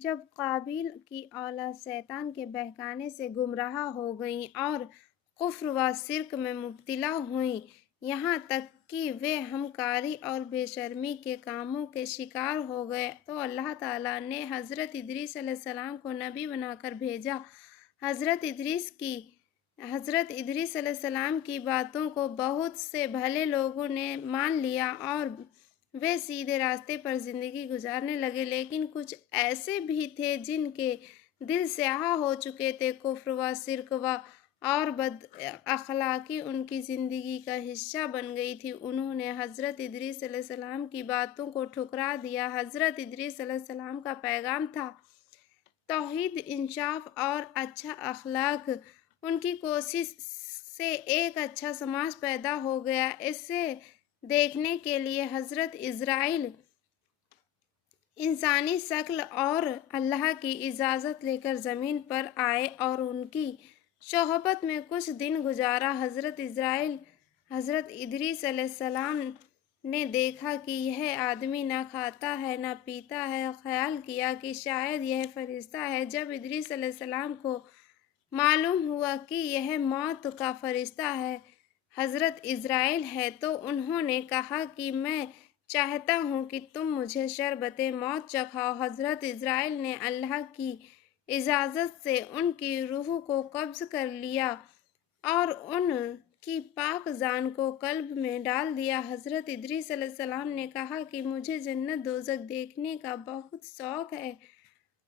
جب قابیل کی اولاد شیطان کے بہکانے سے گمراہ ہو گئیں اور کفر و شرک میں مبتلا ہوئیں، یہاں تک کہ وہ ہمکاری اور بے شرمی کے کاموں کے شکار ہو گئے، تو اللہ تعالیٰ نے حضرت ادریس علیہ السلام کو نبی بنا کر بھیجا۔ حضرت ادریس علیہ السلام کی باتوں کو بہت سے بھلے لوگوں نے مان لیا اور وہ سیدھے راستے پر زندگی گزارنے لگے، لیکن کچھ ایسے بھی تھے جن کے دل سیاہ ہو چکے تھے۔ کفر و شرک اور بد اخلاقی ان کی زندگی کا حصہ بن گئی تھی۔ انہوں نے حضرت ادریس علیہ السلام کی باتوں کو ٹھکرا دیا۔ حضرت ادریس علیہ السلام کا پیغام تھا توحید، انصاف اور اچھا اخلاق۔ ان کی کوشش سے ایک اچھا سماج پیدا ہو گیا۔ اسے دیکھنے کے لیے حضرت اسرائیل انسانی شکل اور اللہ کی اجازت لے کر زمین پر آئے اور ان کی صحبت میں کچھ دن گزارا۔ حضرت ادریس علیہ السلام نے دیکھا کہ یہ آدمی نہ کھاتا ہے نہ پیتا ہے۔ خیال کیا کہ شاید یہ فرشتہ ہے۔ جب ادریس علیہ السلام کو معلوم ہوا کہ یہ موت کا فرشتہ ہے، حضرت اسرائیل ہے، تو انہوں نے کہا کہ میں چاہتا ہوں کہ تم مجھے شربت موت چکھاؤ۔ حضرت اسرائیل نے اللہ کی اجازت سے ان کی روح کو قبض کر لیا اور ان کی پاک جان کو قلب میں ڈال دیا۔ حضرت ادریس علیہ السلام نے کہا کہ مجھے جنت دوزخ دیکھنے کا بہت شوق ہے۔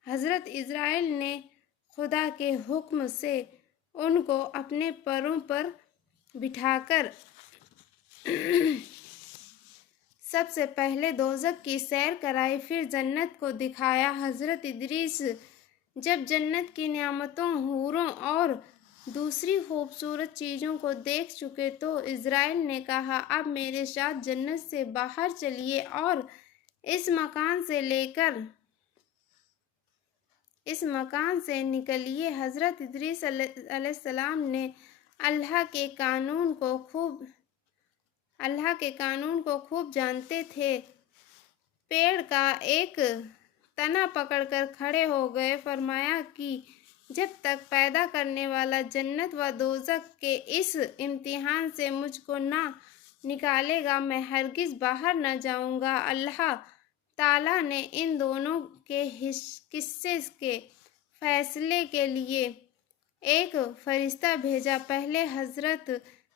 حضرت اسرائیل نے خدا کے حکم سے ان کو اپنے پروں پر بٹھا کر سب سے پہلے دوزخ کی سیر کرائی، پھر جنت کو دکھایا۔ حضرت ادریس جب جنت کی نعمتوں، حوروں اور دوسری خوبصورت چیزوں کو دیکھ چکے تو اسرائیل نے کہا، اب میرے ساتھ جنت سے باہر چلیے اور اس مکان سے نکلیے۔ حضرت ادریس علیہ السلام نے اللہ کے قانون کو خوب جانتے تھے۔ پیڑ کا ایک تنا پکڑ کر کھڑے ہو گئے، فرمایا کہ جب تک پیدا کرنے والا جنت و دوزخ کے اس امتحان سے مجھ کو نہ نکالے گا، میں ہرگز باہر نہ جاؤں گا۔ اللہ تعالیٰ نے ان دونوں کے قصے کے فیصلے کے لیے ایک فرشتہ بھیجا۔ پہلے حضرت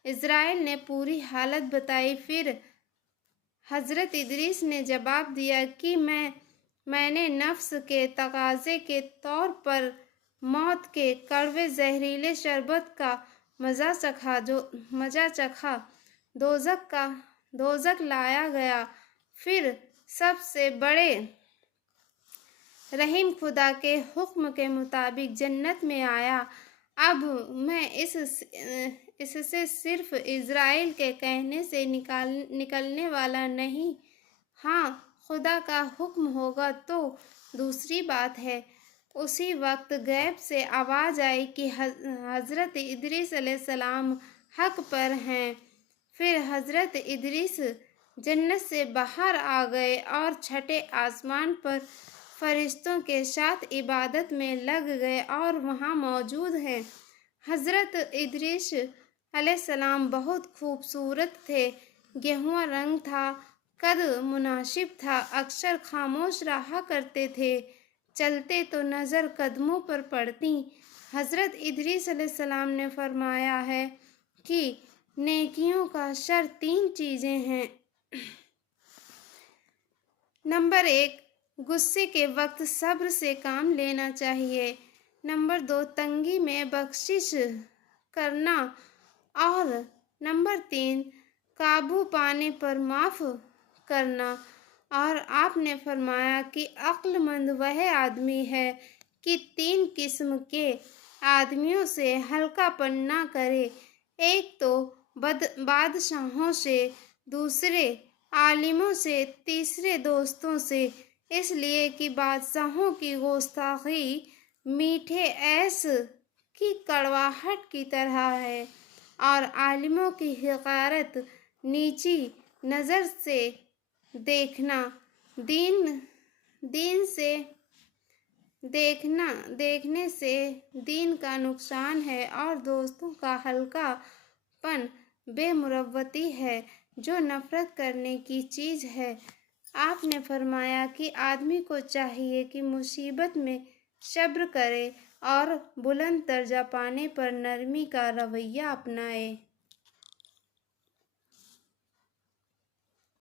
اسرائیل نے پوری حالت بتائی، پھر حضرت ادریس نے جواب دیا کہ میں نے نفس کے تقاضے کے طور پر موت کے کڑوے زہریلے شربت کا مزہ چکھا۔ دوزخ لایا گیا، پھر سب سے بڑے رحیم خدا کے حکم کے مطابق جنت میں آیا۔ اب میں اس سے صرف اسرائیل کے کہنے سے نکلنے والا نہیں، ہاں خدا کا حکم ہوگا تو دوسری بات ہے۔ اسی وقت غیب سے آواز آئی کہ حضرت ادریس علیہ السلام حق پر ہیں۔ پھر حضرت ادریس جنت سے باہر آ گئے اور چھٹے آسمان پر فرشتوں کے ساتھ عبادت میں لگ گئے اور وہاں موجود ہیں۔ حضرت ادریس علیہ السلام بہت خوبصورت تھے۔ گہوا رنگ تھا، قد مناسب تھا، اکثر خاموش رہا کرتے تھے، چلتے تو نظر قدموں پر پڑتی۔ حضرت ادریس علیہ السلام نے فرمایا ہے کہ نیکیوں کا سر 3 چیزیں ہیں۔ نمبر 1، غصے کے وقت صبر سے کام لینا چاہیے۔ نمبر 2، تنگی میں بخشش کرنا، اور نمبر 3، قابو پانے پر معاف کرنا۔ اور آپ نے فرمایا کہ عقل مند وہ آدمی ہے کہ 3 قسم کے آدمیوں سے ہلکا پن نہ کرے، ایک تو بادشاہوں سے، دوسرے عالموں سے، تیسرے دوستوں سے، اس لیے کہ بادشاہوں کی گستاخی میٹھے عیش کی کڑواہٹ کی طرح ہے اور عالموں کی حقارت نیچی نظر سے دیکھنا دین سے دیکھنے سے دین کا نقصان ہے اور دوستوں کا ہلکا پن بے مروتی ہے جو نفرت کرنے کی چیز ہے۔ آپ نے فرمایا کہ آدمی کو چاہیے کہ مصیبت میں صبر کرے اور بلند درجہ پانے پر نرمی کا رویہ اپنائے۔